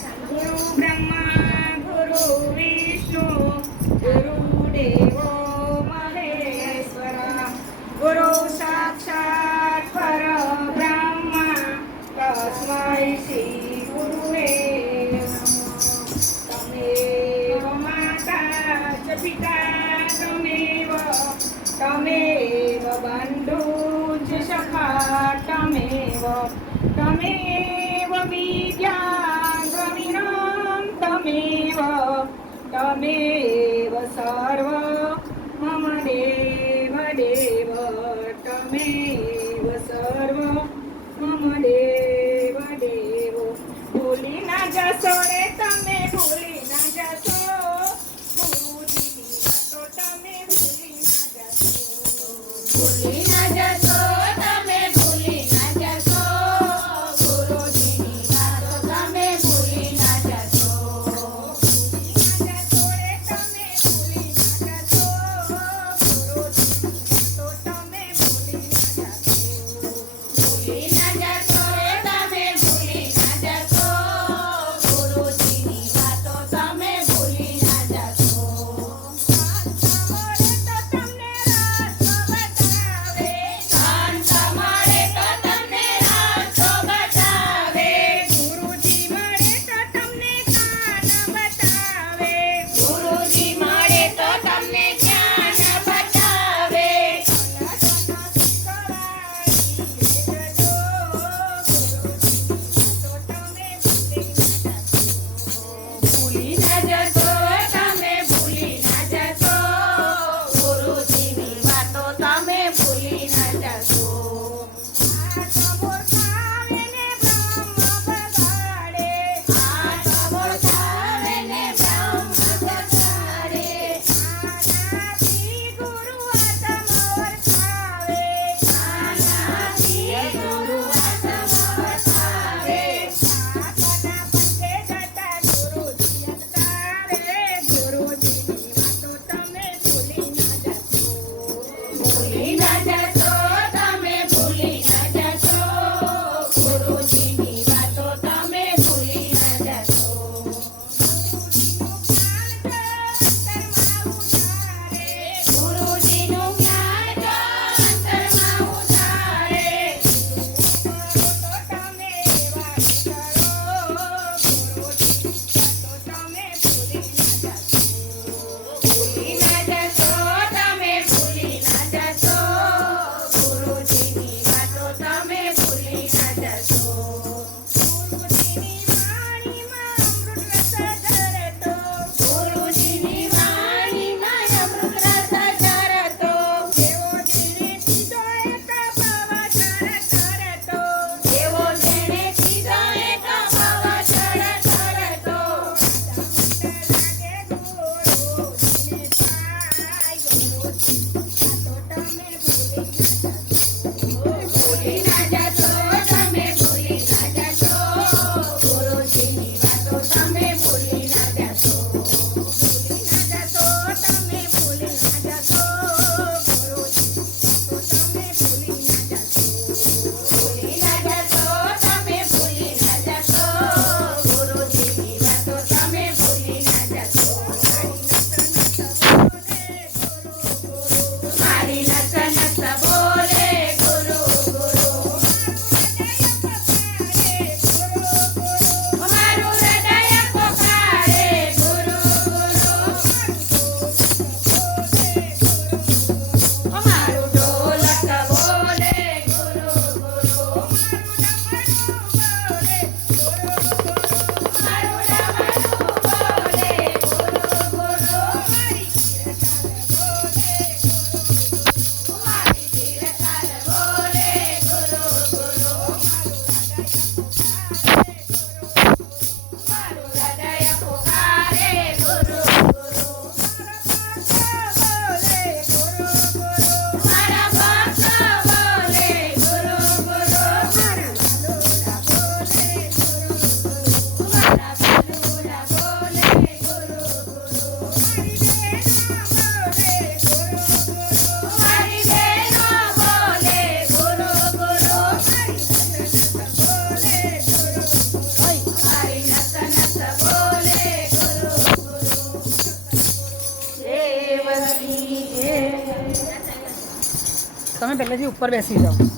ગુરુ બ્રહ્મા ગુરુ વિષ્ણુ ગુરુદેવો મહેશ્વરા ગુરુ સાક્ષાત પરબ્રહ્મ તસ્મૈ શ્રી ગુરુવે નમઃ તમેવ માતા ચ પિતા તમેવ બંધુ ચ સખા તમેવ વિદ્યા દ્રવિણં તમેવ સર્વ મમ દેવ દેવ તમેવ સર્વ મમ દેવ દેવ ભૂલી ના જશો રે તમે ભૂલી ના જશો ગુરુજીની વાતો તમે ભૂલી ના જશો ભૂલી ના જશો તમે ભૂલી ના જશો ગુરુજીની વાતો તમે ભૂલી ના જશો ભૂલી ના જશો રે તમે ભૂલી ના જશો તમે પહેલેથી ઉપર બેસી જાઓ.